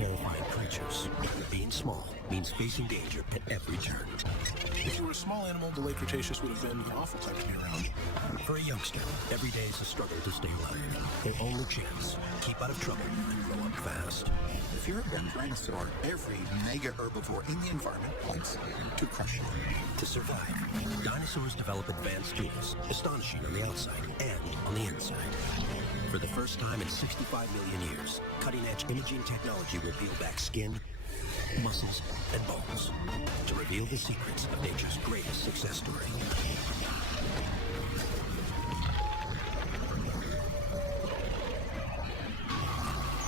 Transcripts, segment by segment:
terrifying creatures. Being small means facing danger at every turn. If you were a small animal, the late Cretaceous would have been an awful time to be around. For a youngster, every day is a struggle to stay alive. Their only chance, keep out of trouble and grow up fast. If you're a young dinosaur, every mega herbivore in the environment wants to crush you. To survive, dinosaurs develop advanced tools, astonishing on the outside and on the inside. For the first time in 65 million years, cutting-edge imaging technology will peel back skin, muscles, and bones to reveal the secrets of nature's greatest success story.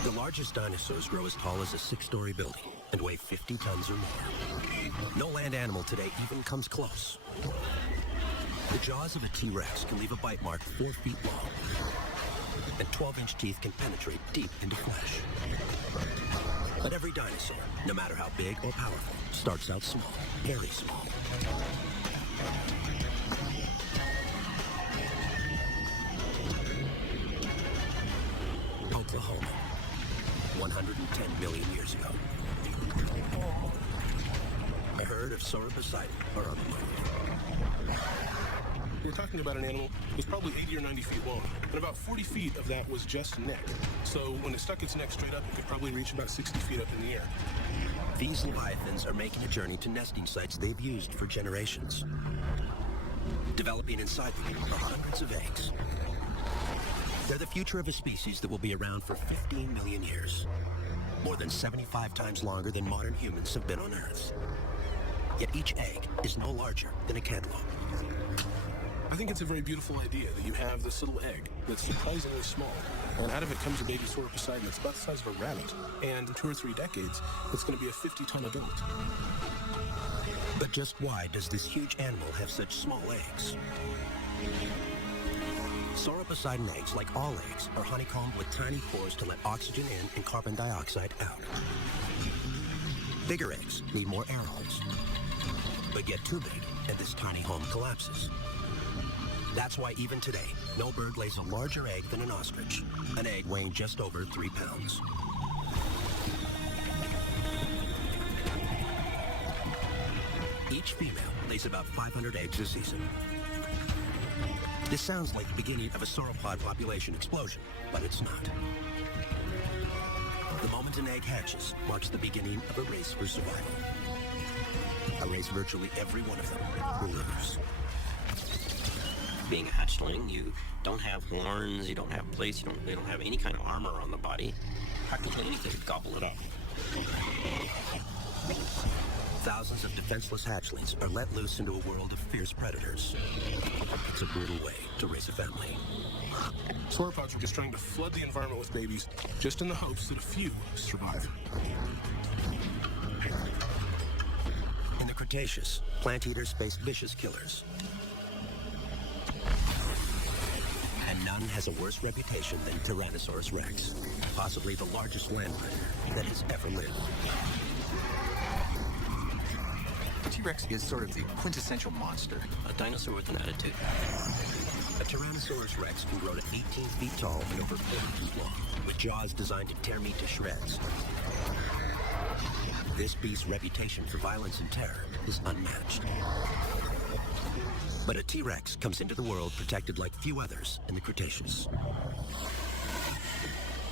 The largest dinosaurs grow as tall as a 6-story building and weigh 50 tons or more. No land animal today even comes close. The jaws of a T-Rex can leave a bite mark 4 feet long, and 12-inch teeth can penetrate deep into flesh. But every dinosaur, no matter how big or powerful, starts out small, very small. Oklahoma, 110 million years ago. A herd of sauropodsidon are on the move. We're talking about an animal that was probably 80 or 90 feet long, and about 40 feet of that was just neck. So when it stuck its neck straight up, it could probably reach about 60 feet up in the air. These leviathans are making a journey to nesting sites they've used for generations. Developing inside them are hundreds of eggs. They're the future of a species that will be around for 15 million years. More than 75 times longer than modern humans have been on Earth. Yet each egg is no larger than a cantaloupe. I think it's a very beautiful idea that you have this little egg that's surprisingly small, and out of it comes a baby sauropodsidon that's about the size of a rabbit, and in 2 or 3 decades, it's going to be a 50-ton adult. But just why does this huge animal have such small eggs? Sauropodsidon eggs, like all eggs, are honeycombed with tiny pores to let oxygen in and carbon dioxide out. Bigger eggs need more air holes, but get too big and this tiny home collapses. That's why even today, no bird lays a larger egg than an ostrich, an egg weighing just over 3 pounds. Each female lays about 500 eggs a season. This sounds like the beginning of a sauropod population explosion, but it's not. The moment an egg hatches marks the beginning of a race for survival. A race virtually every one of them will lose. Being a hatchling, you don't have horns, you don't have plates, you don't have any kind of armor on the body. Practically anything, gobble it up. Thousands of defenseless hatchlings are let loose into a world of fierce predators. It's a brutal way to raise a family. Sauropods are just trying to flood the environment with babies, just in the hopes that a few survive. In the Cretaceous, plant eaters faced vicious killers. And none has a worse reputation than Tyrannosaurus rex, possibly the largest land predator that has ever lived. The T-Rex is sort of the quintessential monster. A dinosaur with an attitude. A Tyrannosaurus rex can grow to 18 feet tall and over 40 feet long, with jaws designed to tear meat to shreds. This beast's reputation for violence and terror is unmatched. But a T-Rex comes into the world protected like few others in the Cretaceous.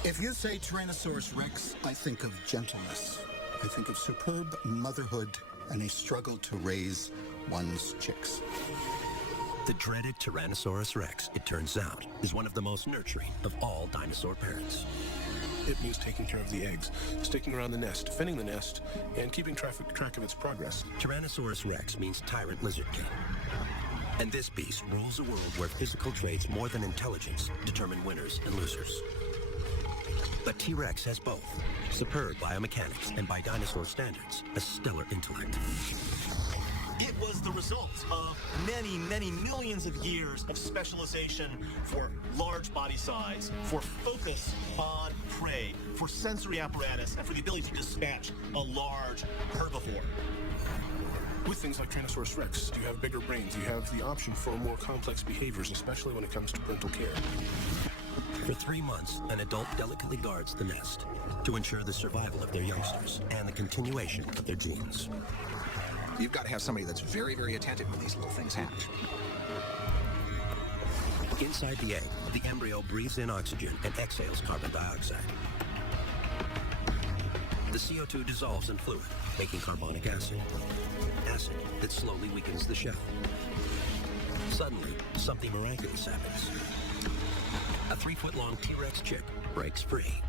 If you say Tyrannosaurus rex, I think of gentleness. I think of superb motherhood and a struggle to raise one's chicks. The dreaded Tyrannosaurus rex, it turns out, is one of the most nurturing of all dinosaur parents. It means taking care of the eggs, sticking around the nest, defending the nest, and keeping track of its progress. Tyrannosaurus rex means tyrant lizard king. And this beast rules a world where physical traits more than intelligence determine winners and losers. But T-Rex has both, superb biomechanics and by dinosaur standards, a stellar intellect. It was the result of many, many millions of years of specialization for large body size, for focus on prey, for sensory apparatus, and for the ability to dispatch a large herbivore. With things like Tyrannosaurus rex, you have bigger brains. You have the option for more complex behaviors, especially when it comes to parental care. For 3 months, an adult delicately guards the nest to ensure the survival of their youngsters and the continuation of their genes. You've got to have somebody that's very, very attentive when these little things hatch. Inside the egg, the embryo breathes in oxygen and exhales carbon dioxide. The CO2 dissolves in fluid, making carbonic acid. Acid that slowly weakens the shell. Suddenly, something miraculous happens. A 3-foot-long T-Rex chick breaks free.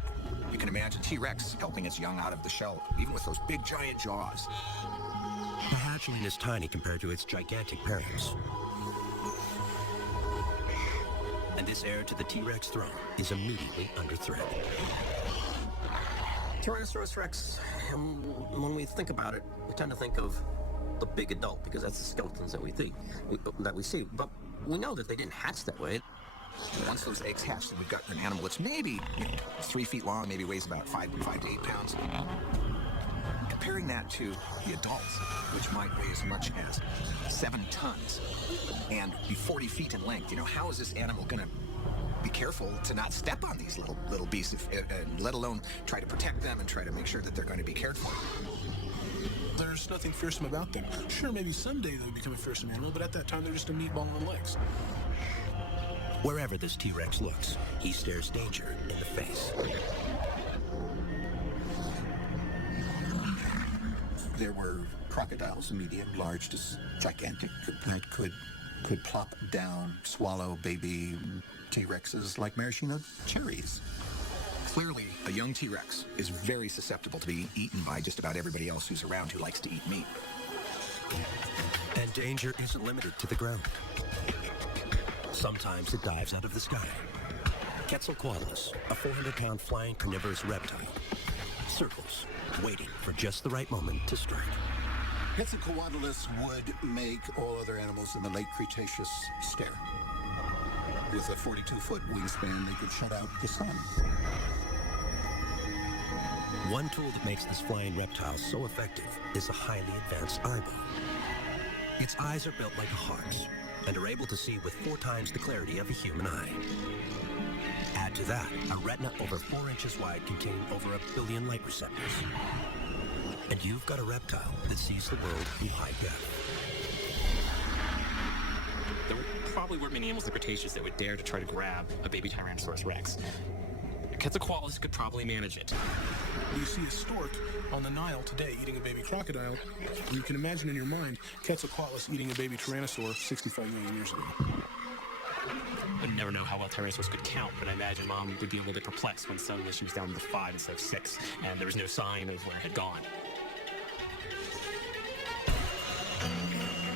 You can imagine T-Rex helping its young out of the shell, even with those big giant jaws. The hatchling is tiny compared to its gigantic parents. And this heir to the T-Rex throne is immediately under threat. Tyrannosaurus rex, when we think about it, we tend to think of the big adult because that's the skeletons that we see. But we know that they didn't hatch that way. Once those eggs hatch, then we've got an animal that's maybe 3 feet long, maybe weighs about 5 to 8 pounds. Comparing that to the adults, which might weigh as much as 7 tons and be 40 feet in length, how is this animal going to be careful to not step on these little beasts, and let alone try to protect them and try to make sure that they're going to be cared for? There's nothing fearsome about them. Sure, maybe someday they'll become a fearsome animal, but at that time they're just a meatball on legs. Wherever this T-Rex looks, he stares danger in the face. There were crocodiles, medium, large to gigantic, that could plop down, swallow baby T-Rexes like maraschino cherries. Clearly, a young T-Rex is very susceptible to being eaten by just about everybody else who's around who likes to eat meat. And danger isn't limited to the ground. Sometimes it dives out of the sky. Quetzalcoatlus, a 400-pound flying carnivorous reptile, circles, waiting for just the right moment to strike. Quetzalcoatlus would make all other animals in the late Cretaceous stare. With a 42-foot wingspan, they could shut out the sun. One tool that makes this flying reptile so effective is a highly advanced eyeball. Its eyes are built like a heart's and are able to see with 4 times the clarity of a human eye. Add to that a retina over 4 inches wide containing over 1 billion light receptors. And you've got a reptile that sees the world in high def. There probably weren't many animals in the Cretaceous that would dare to try to grab a baby Tyrannosaurus rex. Quetzalcoatlus could probably manage it. You see a stork on the Nile today eating a baby crocodile. You can imagine in your mind Quetzalcoatlus eating a baby tyrannosaur 65 million years ago. I never know how well Tyrannosaurus could count, but I imagine Mom would be a little bit perplexed when suddenly she was down to 5 instead of 6, and there was no sign of where it had gone.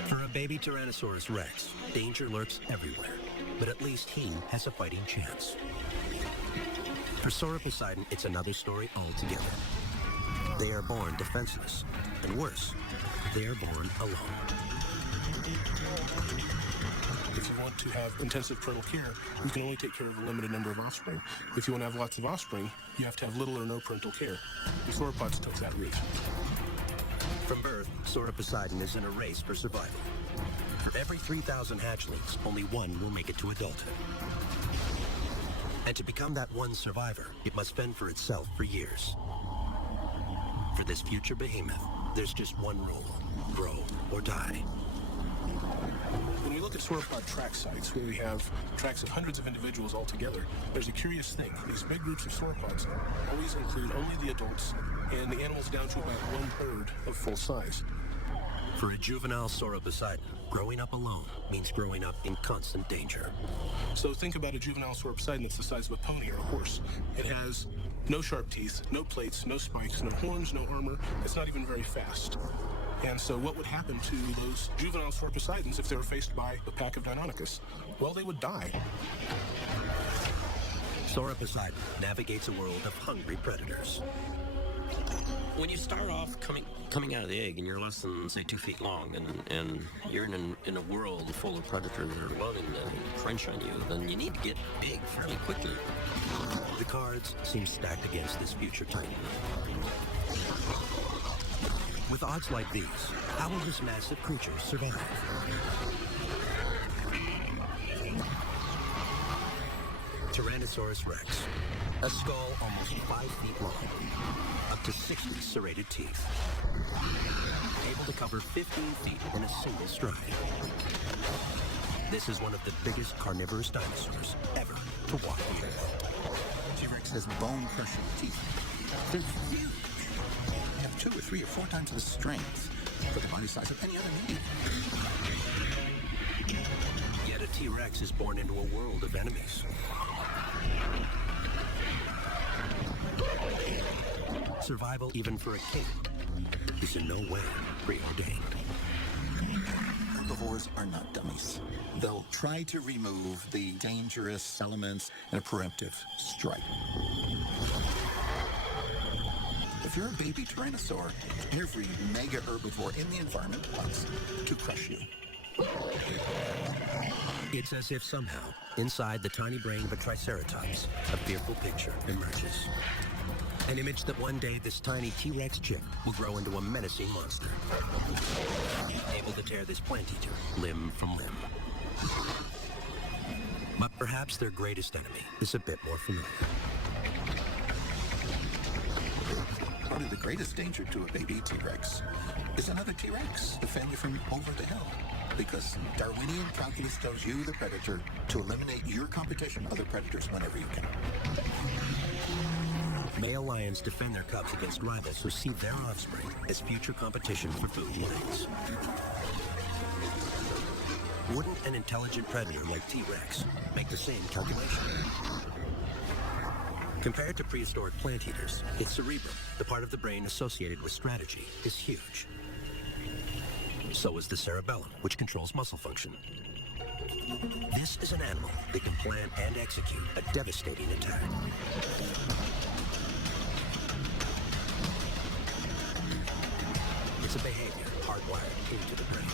For a baby Tyrannosaurus rex, danger lurks everywhere, but at least he has a fighting chance. For Sauroposeidon, it's another story altogether. They are born defenseless, and worse, they are born alone. If you want to have intensive parental care, you can only take care of a limited number of offspring. If you want to have lots of offspring, you have to have little or no parental care. The sauropods took that route. From birth, Sauroposeidon is in a race for survival. For every 3,000 hatchlings, only one will make it to adulthood. And to become that one survivor, it must fend for itself for years. For this future behemoth, there's just one rule: grow or die. When we look at sauropod track sites, where we have tracks of hundreds of individuals all together, there's a curious thing. These big groups of sauropods always include only the adults and the animals down to about 1/3 of full size. For a juvenile Sauroposeidon, growing up alone means growing up in constant danger. So think about a juvenile sauroposeidon that's the size of a pony or a horse. It has no sharp teeth, no plates, no spikes, no horns, no armor. It's not even very fast. And so what would happen to those juvenile sauroposeidons if they were faced by a pack of Deinonychus? Well, they would die. Sauroposeidon navigates a world of hungry predators. When you start off coming out of the egg and you're less than, say, 2 feet long, and you're in a world full of predators that are loving to crunch on you, then you need to get big fairly quickly. The cards seem stacked against this future titan. With odds like these, how will this massive creature survive? Tyrannosaurus rex. A skull almost 5 feet long, up to 60 serrated teeth. Able to cover 15 feet in a single stride. This is one of the biggest carnivorous dinosaurs ever to walk the earth. T-Rex has bone-crushing teeth. They're huge. They have 2 or 3 or 4 times the strength for the body size of any other medium. Yet a T-Rex is born into a world of enemies. Survival, even for a king, is in no way preordained. Herbivores are not dummies. They'll try to remove the dangerous elements in a preemptive strike. If you're a baby tyrannosaur, every mega herbivore in the environment wants to crush you. It's as if somehow, inside the tiny brain of a triceratops, a fearful picture emerges. An image that one day this tiny T-Rex chick will grow into a menacing monster, able to tear this plant eater limb from limb. But perhaps their greatest enemy is a bit more familiar. Probably the greatest danger to a baby T-Rex is another T-Rex, the family from over the hill. Because Darwinian calculus tells you, the predator, to eliminate your competition, other predators, whenever you can. Male lions defend their cubs against rivals who see their offspring as future competition for food and eggs. Wouldn't an intelligent predator like T-Rex make the same calculation? Compared to prehistoric plant eaters, its cerebrum, the part of the brain associated with strategy, is huge. So is the cerebellum, which controls muscle function. This is an animal that can plan and execute a devastating attack. It's a behavior hardwired into the brain.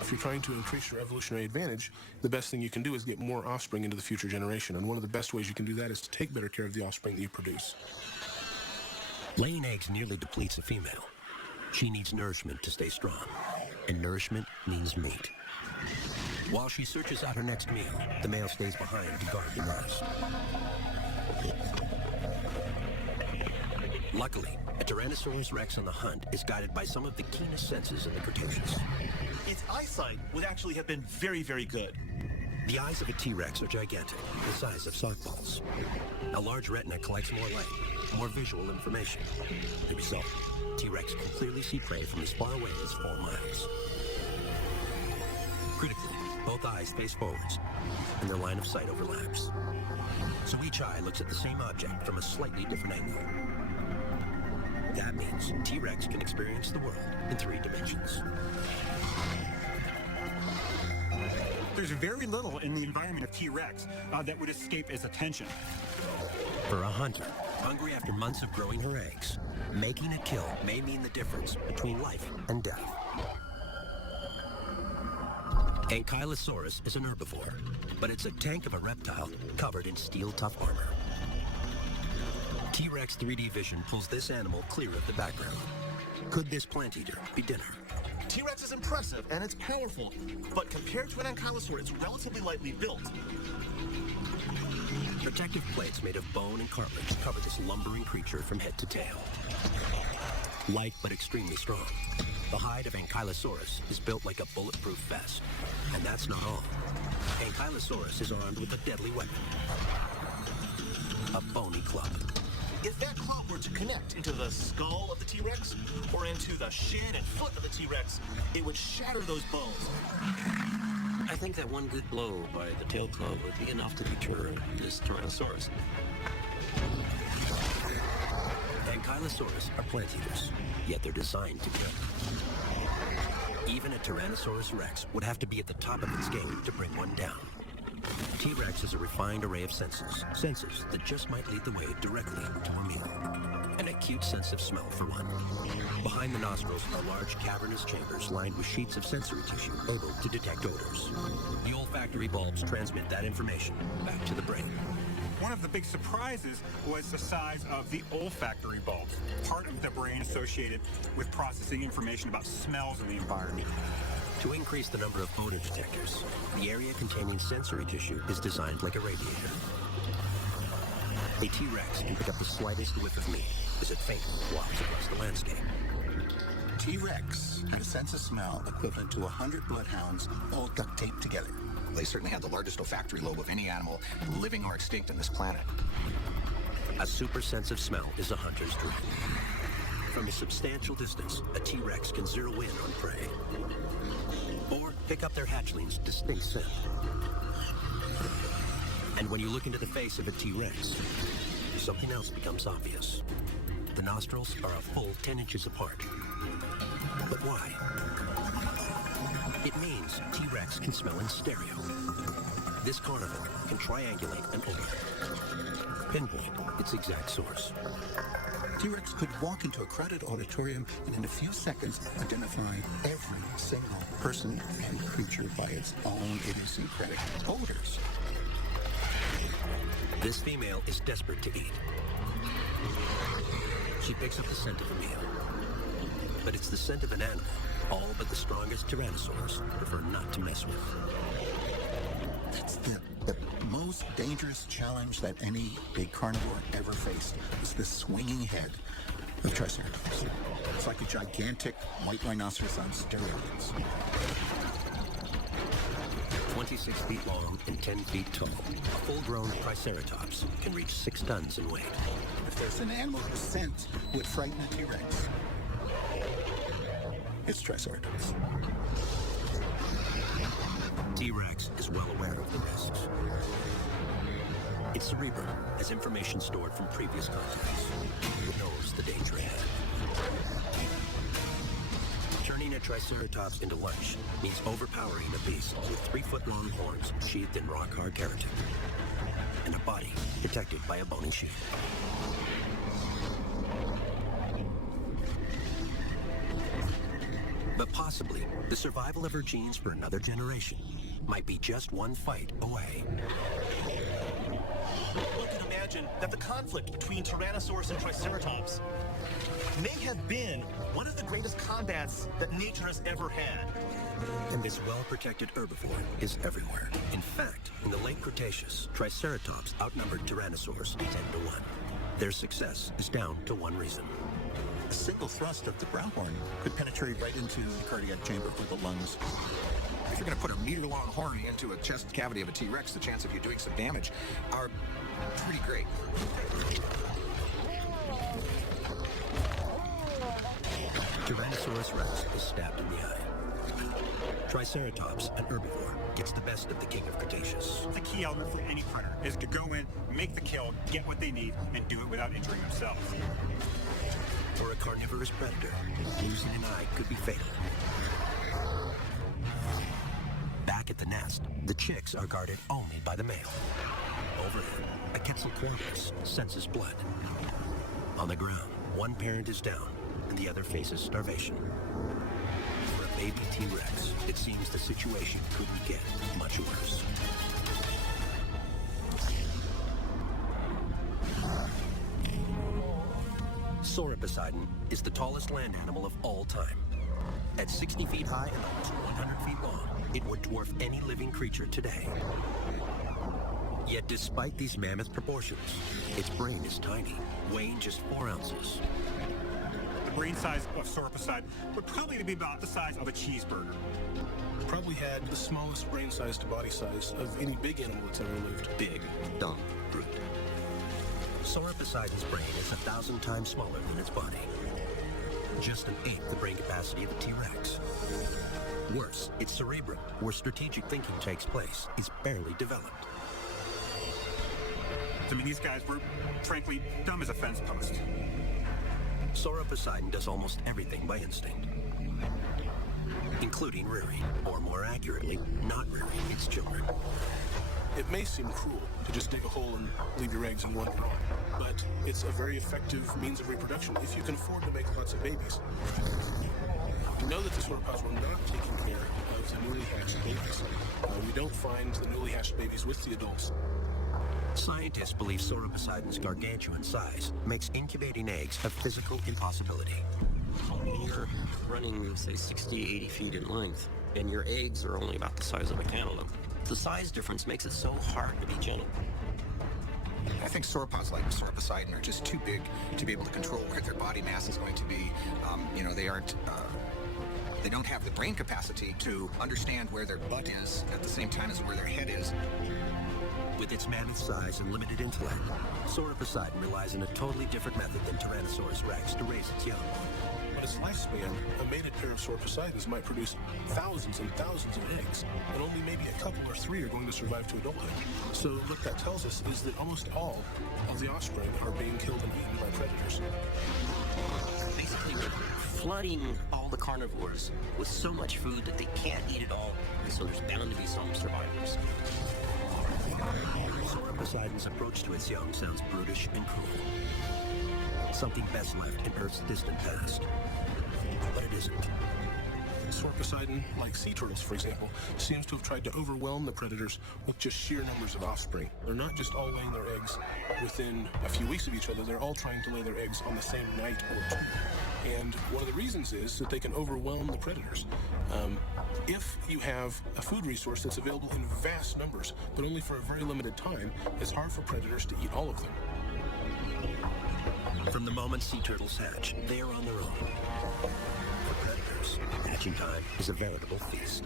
If you're trying to increase your evolutionary advantage, the best thing you can do is get more offspring into the future generation. And one of the best ways you can do that is to take better care of the offspring that you produce. Laying eggs nearly depletes a female. She needs nourishment to stay strong, and nourishment means meat. While she searches out her next meal, the male stays behind to guard the nest. Luckily, a Tyrannosaurus rex on the hunt is guided by some of the keenest senses in the Cretaceous. Its eyesight would actually have been very, very good. The eyes of a T-Rex are gigantic, the size of softballs. A large retina collects more light, more visual information. The result, T-Rex can clearly see prey from as far away as 4 miles. Critically, both eyes face forwards, and their line of sight overlaps. So each eye looks at the same object from a slightly different angle. That means T-Rex can experience the world in 3 dimensions. There's very little in the environment of T-Rex that would escape its attention. For a hunter, hungry after months of growing her eggs, making a kill may mean the difference between life and death. Ankylosaurus is an herbivore, but it's a tank of a reptile covered in steel-tough armor. T-Rex 3D vision pulls this animal clear of the background. Could this plant eater be dinner? T-Rex is impressive and it's powerful, but compared to an ankylosaur, it's relatively lightly built. Protective plates made of bone and cartilage cover this lumbering creature from head to tail. Light but extremely strong, the hide of Ankylosaurus is built like a bulletproof vest. And that's not all. Ankylosaurus is armed with a deadly weapon. A bony club. If that club were to connect into the skull of the T-Rex or into the shin and foot of the T-Rex, it would shatter those bones. I think that one good blow by the tail club would be enough to deter this Tyrannosaurus. Ankylosaurus are plant eaters, yet they're designed to kill. Even a Tyrannosaurus rex would have to be at the top of its game to bring one down. T-Rex has a refined array of senses that just might lead the way directly to a meal. An acute sense of smell, for one. Behind the nostrils are large cavernous chambers lined with sheets of sensory tissue able to detect odors. The olfactory bulbs transmit that information back to the brain. One of the big surprises was the size of the olfactory bulbs, part of the brain associated with processing information about smells in the environment. To increase the number of odor detectors, the area containing sensory tissue is designed like a radiator. A T-Rex can pick up the slightest whiff of meat as it faintly walks across the landscape. T-Rex had a sense of smell equivalent to 100 bloodhounds all duct taped together. They certainly had the largest olfactory lobe of any animal living or extinct on this planet. A super sense of smell is a hunter's dream. From a substantial distance, a T-Rex can zero in on prey or pick up their hatchling's distinct scent. And when you look into the face of a T-Rex, something else becomes obvious. The nostrils are a full 10 inches apart. But why? It means T-Rex can smell in stereo. This carnivore can triangulate an odor, pinpoint its exact source. T-Rex could walk into a crowded auditorium and in a few seconds identify every single person and creature by its own idiosyncratic odors. This female is desperate to eat. She picks up the scent of a meal. But it's the scent of an animal all but the strongest tyrannosaurs prefer not to mess with. That's the most dangerous challenge that any big carnivore ever faced, is the swinging head of Triceratops. It's like a gigantic white rhinoceros on steroids. 26 feet long and 10 feet tall, a full-grown Triceratops can reach 6 tons in weight. If there's an animal whose scent would frighten a T-Rex, it's Triceratops. T-Rex is well aware of the risks. Its cerebrum has information stored from previous contacts. It knows the danger ahead. Turning a Triceratops into lunch means overpowering a beast with 3-foot-long horns sheathed in rock-hard keratin, and a body protected by a bony shield. But possibly, the survival of her genes for another generation might be just one fight away. One can imagine that the conflict between Tyrannosaurus and Triceratops may have been one of the greatest combats that nature has ever had. And this well-protected herbivore is everywhere. In fact, in the late Cretaceous, Triceratops outnumbered Tyrannosaurs 10 to 1. Their success is down to one reason. A single thrust of the brown horn could penetrate right into the cardiac chamber or the lungs. If you're going to put a meter-long horn into a chest cavity of a T-Rex, the chance of you doing some damage are pretty great. Tyrannosaurus rex is stabbed in the eye. Triceratops, an herbivore, gets the best of the king of Cretaceous. The key element for any hunter is to go in, make the kill, get what they need, and do it without injuring themselves. For a carnivorous predator, losing an eye could be fatal. Back at the nest, the chicks are guarded only by the male. Overhead, a Quetzalcoatlus senses blood. On the ground, one parent is down, and the other faces starvation. For a baby T-Rex, it seems the situation couldn't get much worse. Sauroposeidon is the tallest land animal of all time. At 60 feet high and almost 100 feet long, it would dwarf any living creature today. Yet despite these mammoth proportions, its brain is tiny, weighing just 4 ounces. The brain size of Sauroposeidon would probably be about the size of a cheeseburger. Probably had the smallest brain size to body size of any big animal that's ever lived. Big, dumb, brute. Sauroposeidon's brain is 1,000 times smaller than its body. Just an eighth the brain capacity of a T-Rex. Worse, its cerebrum, where strategic thinking takes place, is barely developed. I mean, these guys were, frankly, dumb as a fence post. Sauroposeidon does almost everything by instinct, including rearing, or more accurately, not rearing its children. It may seem cruel to just dig a hole and leave your eggs and wander on, but it's a very effective means of reproduction if you can afford to make lots of babies. We know that the sauropods were not taking care of the newly hatched babies. We don't find the newly hatched babies with the adults. Scientists believe Sauroposeidon's gargantuan size makes incubating eggs a physical impossibility. When you're running, say, 60, 80 feet in length, and your eggs are only about the size of a cantaloupe. The size difference makes it so hard to be gentle. I think sauropods like Sauroposeidon are just too big to be able to control where their body mass is going to be. They don't have the brain capacity to understand where their butt is at the same time as where their head is. With its mammoth size and limited intellect, Sauroposeidon relies on a totally different method than Tyrannosaurus rex to raise its young. But its lifespan, a mated pair of Sauroposeidons might produce thousands and thousands of eggs, and only maybe a couple or three are going to survive to adulthood. So what that tells us is that almost all of the offspring are being killed and eaten by predators. Basically, we're flooding all the carnivores with so much food that they can't eat it all, and so there's bound to be some survivors. Sauroposeidon's approach to its young sounds brutish and cruel. Something best left in Earth's distant past. But it isn't. Sauroposeidon, like sea turtles, for example, seems to have tried to overwhelm the predators with just sheer numbers of offspring. They're not just all laying their eggs within a few weeks of each other, they're all trying to lay their eggs on the same night or two. And one of the reasons is that they can overwhelm the predators. If you have a food resource that's available in vast numbers, but only for a very limited time, it's hard for predators to eat all of them. From the moment sea turtles hatch, they are on their own. For predators, hatching time is a veritable feast.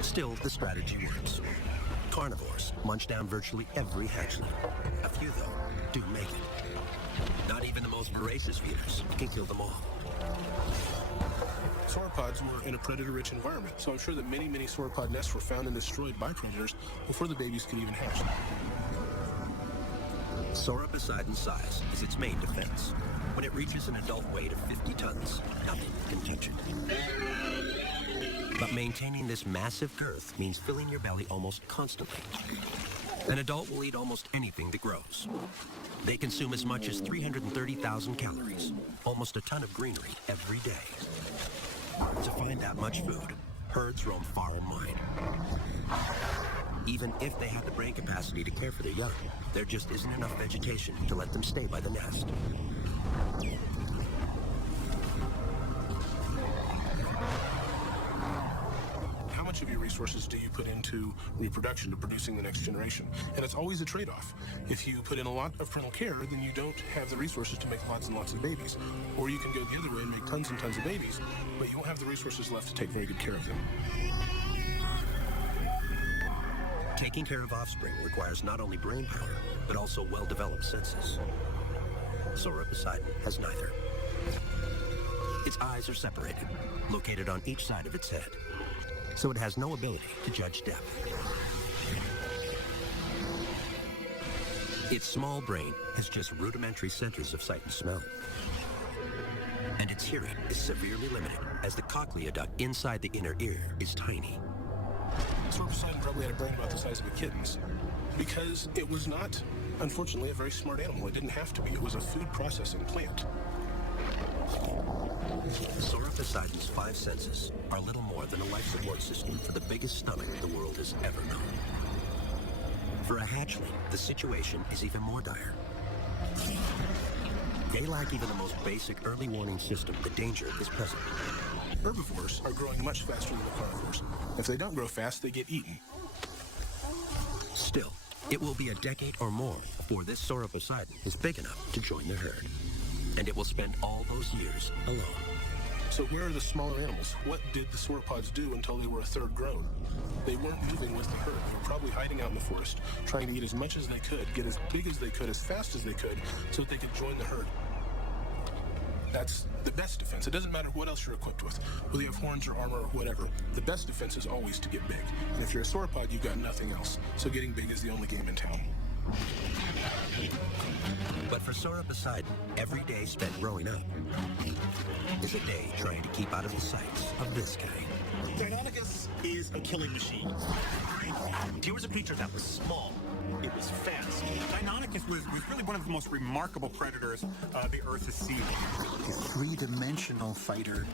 Still, the strategy works. Carnivores munch down virtually every hatchling. A few, though, do make it. Not even the most voracious feeders can kill them all. Sauropods were in a predator-rich environment, so I'm sure that many sauropod nests were found and destroyed by predators before the babies could even hatch. Sauroposeidon's size is its main defense. When it reaches an adult weight of 50 tons, nothing can touch it. But maintaining this massive girth means filling your belly almost constantly. An adult will eat almost anything that grows. They consume as much as 330,000 calories, almost a ton of greenery every day. To find that much food, herds roam far and wide. Even if they have the brain capacity to care for their young, there just isn't enough vegetation to let them stay by the nest. How much of your resources do you put into reproduction, to producing the next generation? And it's always a trade-off. If you put in a lot of parental care, then you don't have the resources to make lots and lots of babies. Or you can go the other way and make tons and tons of babies, but you won't have the resources left to take very good care of them. Taking care of offspring requires not only brain power, but also well-developed senses. Sauroposeidon has neither. Its eyes are separated, located on each side of its head, so it has no ability to judge depth. Its small brain has just rudimentary centers of sight and smell. And its hearing is severely limited, as the cochlea duct inside the inner ear is tiny. Sauroposeidon probably had a brain about the size of a kitten's, because it was not, unfortunately, a very smart animal. It didn't have to be. It was a food processing plant. Sauroposeidon's 5 senses are little more than a life support system for the biggest stomach the world has ever known. For a hatchling, the situation is even more dire. They lack even the most basic early warning system that danger is present. Herbivores are growing much faster than the carnivores. If they don't grow fast, they get eaten. Still, it will be a decade or more before this Sauroposeidon is big enough to join the herd. And it will spend all those years alone. So where are the smaller animals? What did the sauropods do until they were a third grown? They weren't moving with the herd. They were probably hiding out in the forest, trying to eat as much as they could, get as big as they could, as fast as they could, so that they could join the herd. That's the best defense. It doesn't matter what else you're equipped with, whether you have horns or armor or whatever. The best defense is always to get big. And if you're a sauropod, you've got nothing else. So getting big is the only game in town. But for Sauroposeidon, every day spent growing up is a day trying to keep out of the sights of this guy. Deinonychus is a killing machine. Here was a creature that was small. It was fast. Deinonychus was really one of the most remarkable predators the Earth has seen. A three-dimensional fighter,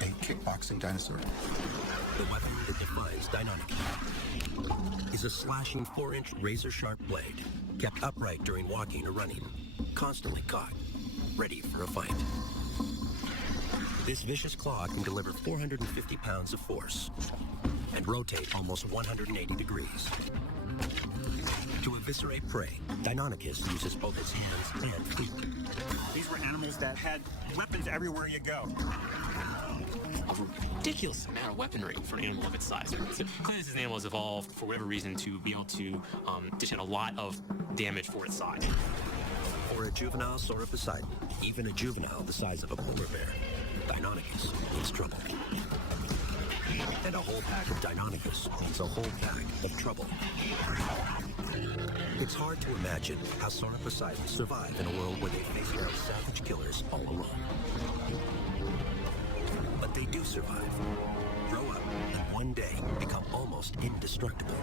a kickboxing dinosaur. The weapon that defines Deinonychus is a slashing 4-inch razor-sharp blade, kept upright during walking or running, constantly caught, ready for a fight. This vicious claw can deliver 450 pounds of force and rotate almost 180 degrees. To eviscerate prey, Deinonychus uses both its hands and feet. These were animals that had weapons everywhere you go. A ridiculous amount of weaponry for an animal of its size. So clearly this animal has evolved for whatever reason to be able to dish out a lot of damage for its size. For a juvenile Sauroposeidon, even a juvenile the size of a polar bear, Deinonychus means trouble. And a whole pack of Deinonychus means a whole pack of trouble. It's hard to imagine how Sauroposeidons survive in a world where they face down savage killers all alone. But they do survive, grow up, and one day become almost indestructible.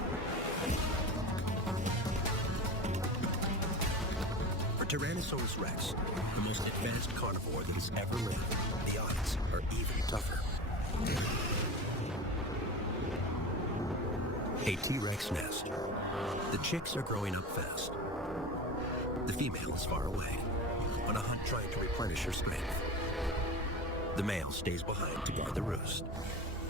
For Tyrannosaurus rex, the most advanced carnivore that has ever lived, the odds are even tougher. A T-Rex nest. The chicks are growing up fast. The female is far away, on a hunt trying to replenish her strength. The male stays behind to guard the roost.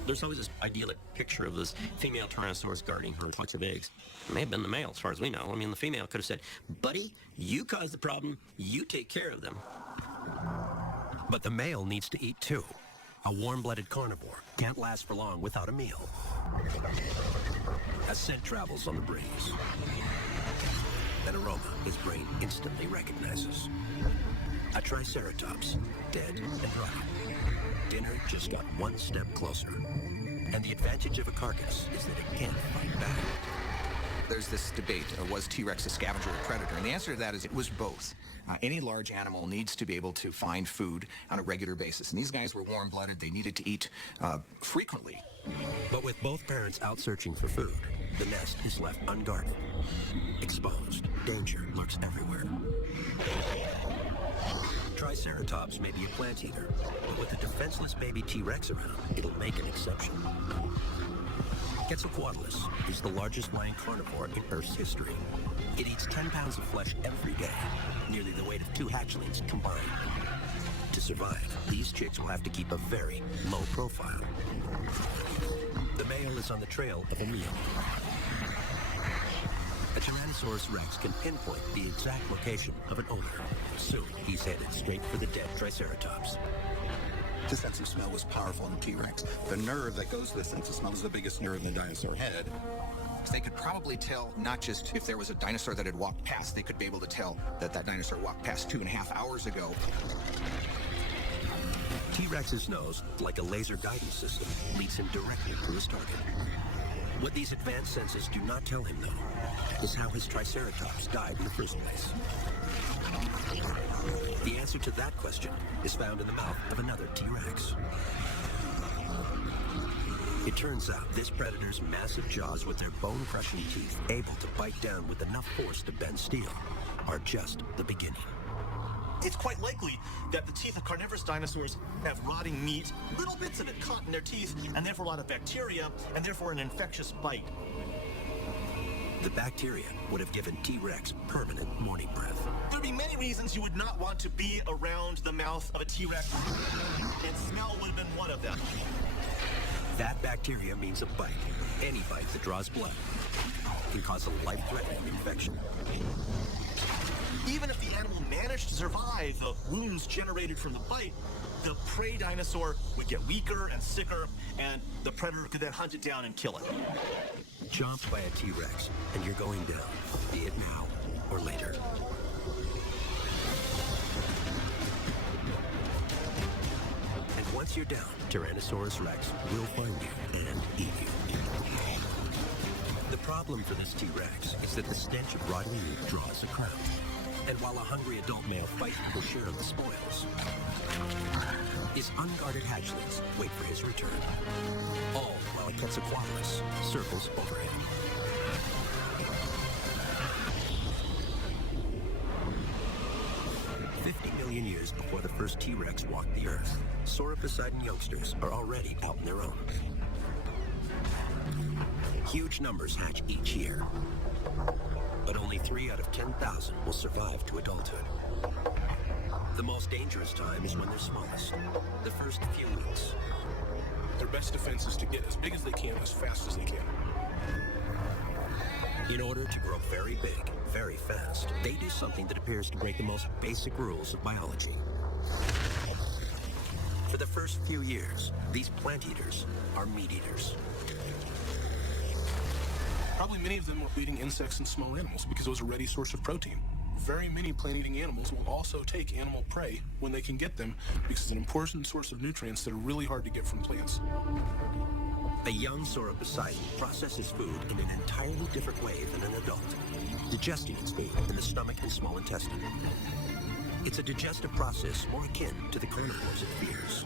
There's always this idyllic picture of this female Tyrannosaurus guarding her clutch of eggs. It may have been the male, as far as we know. I mean, the female could have said, buddy, you caused the problem, you take care of them. But the male needs to eat too. A warm-blooded carnivore can't last for long without a meal. As scent travels on the breeze, an aroma his brain instantly recognizes. A Triceratops, dead and rotting. Dinner just got one step closer. And the advantage of a carcass is that it can't fight back. There's this debate, was T-Rex a scavenger or predator? And the answer to that is it was both. Any large animal needs to be able to find food on a regular basis. And these guys were warm-blooded. They needed to eat frequently. But with both parents out searching for food, the nest is left unguarded. Exposed, danger lurks everywhere. Triceratops may be a plant eater, but with a defenseless baby T-Rex around, it'll make an exception. Quetzalcoatlus is the largest flying carnivore in Earth's history. It eats 10 pounds of flesh every day, nearly the weight of 2 hatchlings combined. To survive, these chicks will have to keep a very low profile. The male is on the trail of a meal. A Tyrannosaurus rex can pinpoint the exact location of an owner. Soon, he's headed straight for the dead Triceratops. The sense of smell was powerful in T-Rex. The nerve that goes to the sense of smell is the biggest nerve in the dinosaur head. They could probably tell not just if there was a dinosaur that had walked past, they could be able to tell that that dinosaur walked past 2.5 hours ago. T-Rex's nose, like a laser guidance system, leads him directly to his target. What these advanced senses do not tell him, though, is how his Triceratops died in the first place. The answer to that question is found in the mouth of another T-Rex. It turns out this predator's massive jaws with their bone-crushing teeth, able to bite down with enough force to bend steel, are just the beginning. It's quite likely that the teeth of carnivorous dinosaurs have rotting meat, little bits of it caught in their teeth, and therefore a lot of bacteria, and therefore an infectious bite. The bacteria would have given T-Rex permanent morning breath. There'd be many reasons you would not want to be around the mouth of a T-Rex, and smell would have been one of them. That bacteria means a bite, any bite that draws blood, can cause a life-threatening infection. Even if the animal managed to survive the wounds generated from the bite, the prey dinosaur would get weaker and sicker, and the predator could then hunt it down and kill it. Chomped by a T-Rex, and you're going down, be it now or later. And once you're down, Tyrannosaurus Rex will find you and eat you. The problem for this T-Rex is that the stench of rotting meat draws a crowd. And while a hungry adult male fights for a share of the spoils, his unguarded hatchlings wait for his return. All while a Quetzalcoatlus circles over him. $50 million years before the first T-Rex walked the Earth, Sauroposeidon youngsters are already out on their own. Huge numbers hatch each year, but only 3 out of 10,000 will survive to adulthood. The most dangerous time is when they're smallest, the first few weeks. Their best defense is to get as big as they can, as fast as they can. In order to grow very big, very fast, they do something that appears to break the most basic rules of biology. For the first few years, these plant eaters are meat eaters. Probably many of them were eating insects and small animals because it was a ready source of protein. Very many plant-eating animals will also take animal prey when they can get them because it's an important source of nutrients that are really hard to get from plants. A young sauroposeidon processes food in an entirely different way than an adult, digesting its food in the stomach and small intestine. It's a digestive process more akin to the carnivores it fears.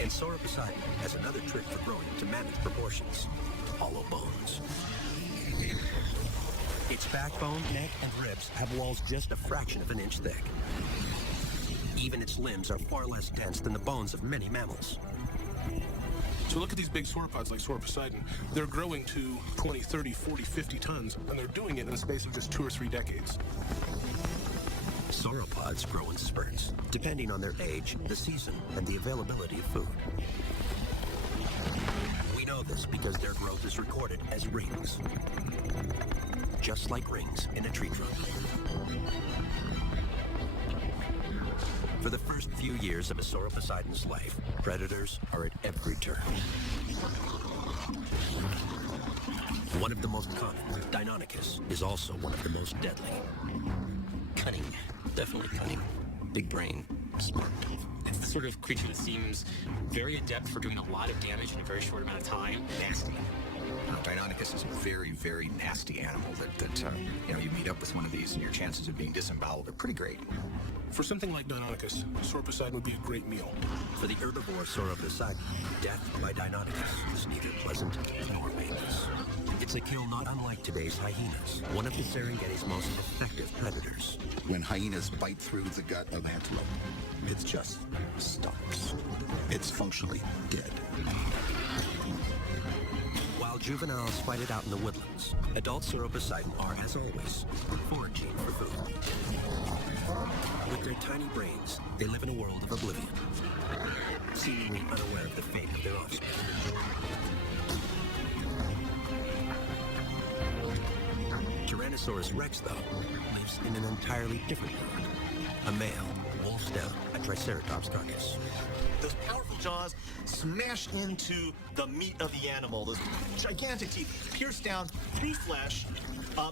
And sauroposeidon has another trick for growing to mammoth proportions: hollow bones. Its backbone, neck, and ribs have walls just a fraction of an inch thick. Even its limbs are far less dense than the bones of many mammals. So look at these big sauropods like sauroposeidon. They're growing to 20, 30, 40, 50 tons, and they're doing it in the space of just 2 or 3 decades. Sauropods grow in spurts, depending on their age, the season, and the availability of food. We know this because their growth is recorded as rings, just like rings in a tree trunk. For the first few years of a sauroposeidon's life, predators are at every turn. One of the most common, Deinonychus, is also one of the most deadly. Cunning. Definitely cunning. Big brain. Smart. It's the sort of creature that seems very adept for doing a lot of damage in a very short amount of time. Nasty. Deinonychus is a very, very nasty animal that you meet up with one of these and your chances of being disemboweled are pretty great. For something like Deinonychus, sauroposeidon would be a great meal. For the herbivore sauroposeidon, death by Deinonychus is neither pleasant nor painless. It's a kill not unlike today's hyenas, one of the Serengeti's most effective predators. When hyenas bite through the gut of antelope, it just stops. It's functionally dead. While juveniles fight it out in the woodlands, adult sauroposeidon are, as always, foraging for food. With their tiny brains, they live in a world of oblivion, seemingly unaware of the fate of their offspring. Tyrannosaurus rex, though, lives in an entirely different world. A male wolfs down a triceratops carcass. Those powerful jaws smash into the meat of the animal. Those gigantic teeth pierce down through flesh.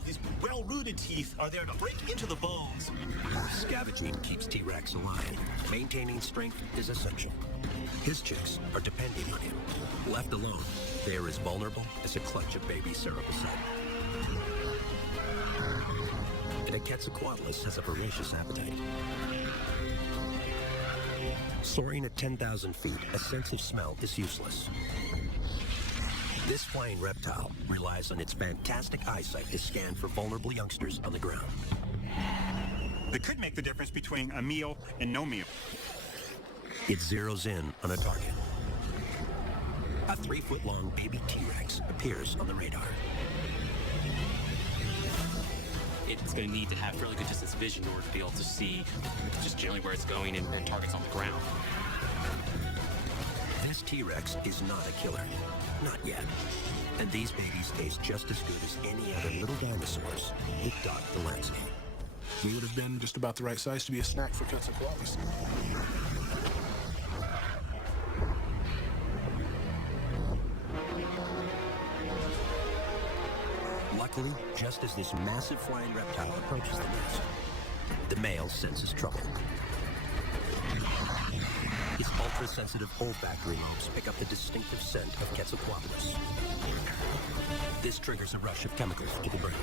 These well-rooted teeth are there to break into the bones. Scavenging keeps T-Rex alive. Maintaining strength is essential. His chicks are depending on him. Left alone, they are as vulnerable as a clutch of baby sauroposeidon. And a Quetzalcoatlus has a voracious appetite. Soaring at 10,000 feet, a sense of smell is useless. This flying reptile relies on its fantastic eyesight to scan for vulnerable youngsters on the ground. That could make the difference between a meal and no meal. It zeroes in on a target. A 3-foot-long baby T-Rex appears on the radar. It's going to need to have fairly good distance vision in order to be able to see just generally where it's going and targets on the ground. This T-Rex is not a killer. Not yet. And these babies taste just as good as any other little dinosaurs that dot the landscape. They would have been just about the right size to be a snack for Quetzalcoatlus. Luckily, just as this massive flying reptile approaches the nest, the male senses trouble. His ultra-sensitive olfactory lobes pick up the distinctive scent of Quetzalcoatlus. This triggers a rush of chemicals to the brain,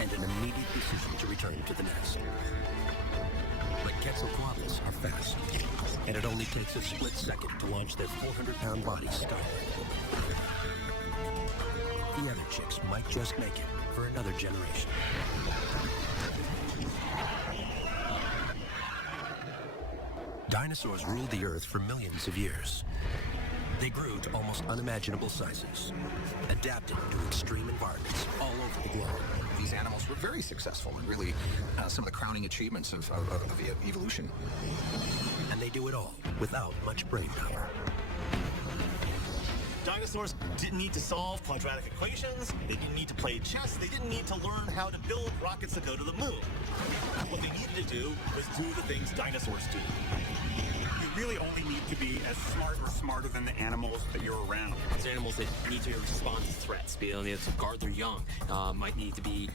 and an immediate decision to return to the nest. But Quetzalcoatlus are fast, and it only takes a split second to launch their 400-pound bodies skyward. The other chicks might just make it for another generation. Dinosaurs ruled the Earth for millions of years. They grew to almost unimaginable sizes, adapted to extreme environments all over the globe. these animals were very successful and really some of the crowning achievements of evolution. And they do it all without much brain power. Dinosaurs didn't need to solve quadratic equations, they didn't need to play chess, they didn't need to learn how to build rockets that go to the moon. What they needed to do was do the things dinosaurs do. You really only need to be as smart or smarter than the animals that you're around. These animals that need to respond to threats, be able to guard their young, might need to be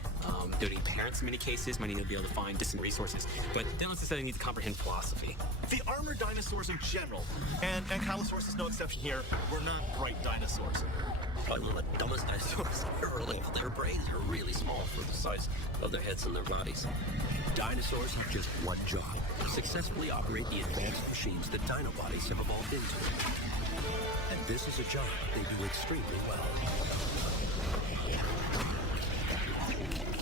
doting parents in many cases, might need to be able to find distant resources, but they don't necessarily need to comprehend philosophy. The armored dinosaurs in general, and Ankylosaurus is no exception here, were not bright dinosaurs. Probably one of the dumbest dinosaurs ever. Like, their brains are really small for the size of their heads and their bodies. Dinosaurs have just one job: successfully operate the advanced machines that dinobodies have evolved into. And this is a job they do extremely well.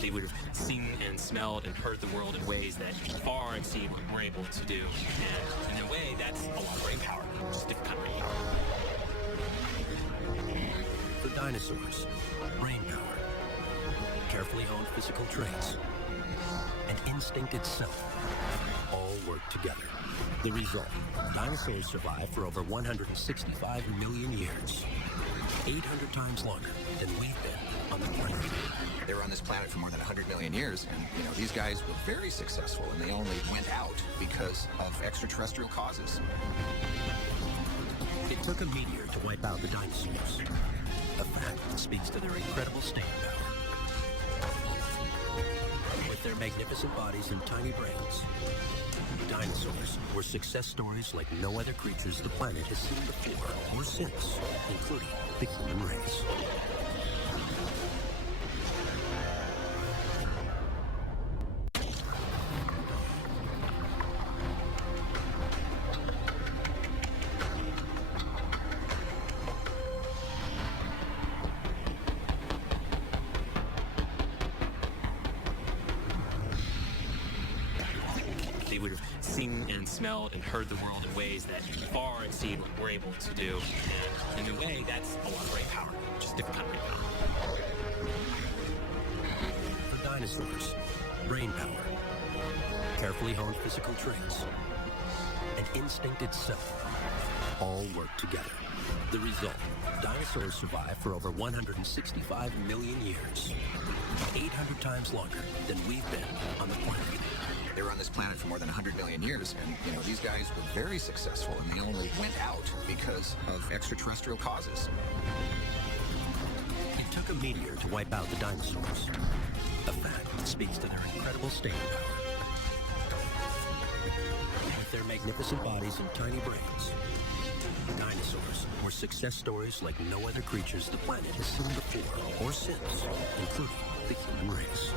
They would have seen and smelled and heard the world in ways that far exceed what we're able to do. And in a way, that's a lot of brain power, just a different kind of brain power. For dinosaurs, brain power, carefully honed physical traits, and instinct itself all work together. The result: dinosaurs survived for over 165 million years, 800 times longer than we've been on the planet. They were on this planet for more than 100 million years, and these guys were very successful, and they only went out because of extraterrestrial causes. It took a meteor to wipe out the dinosaurs, a fact that speaks to their incredible staying power. With their magnificent bodies and tiny brains, dinosaurs were success stories like no other creatures the planet has seen before or since, including the human race. They would have seen and smelled and heard the world in ways that far exceed what we're able to do. And in a way, that's a lot of brain power, just a different kind of brain power. For dinosaurs, brain power, carefully honed physical traits, and instinct itself all work together. The result: dinosaurs survived for over 165 million years, 800 times longer than we've been on the planet. They were on this planet for more than 100 million years, and these guys were very successful, and they only went out because of extraterrestrial causes. It took a meteor to wipe out the dinosaurs, a fact that speaks to their incredible staying power. With their magnificent bodies and tiny brains, dinosaurs were success stories like no other creatures the planet has seen before or since, including the human race.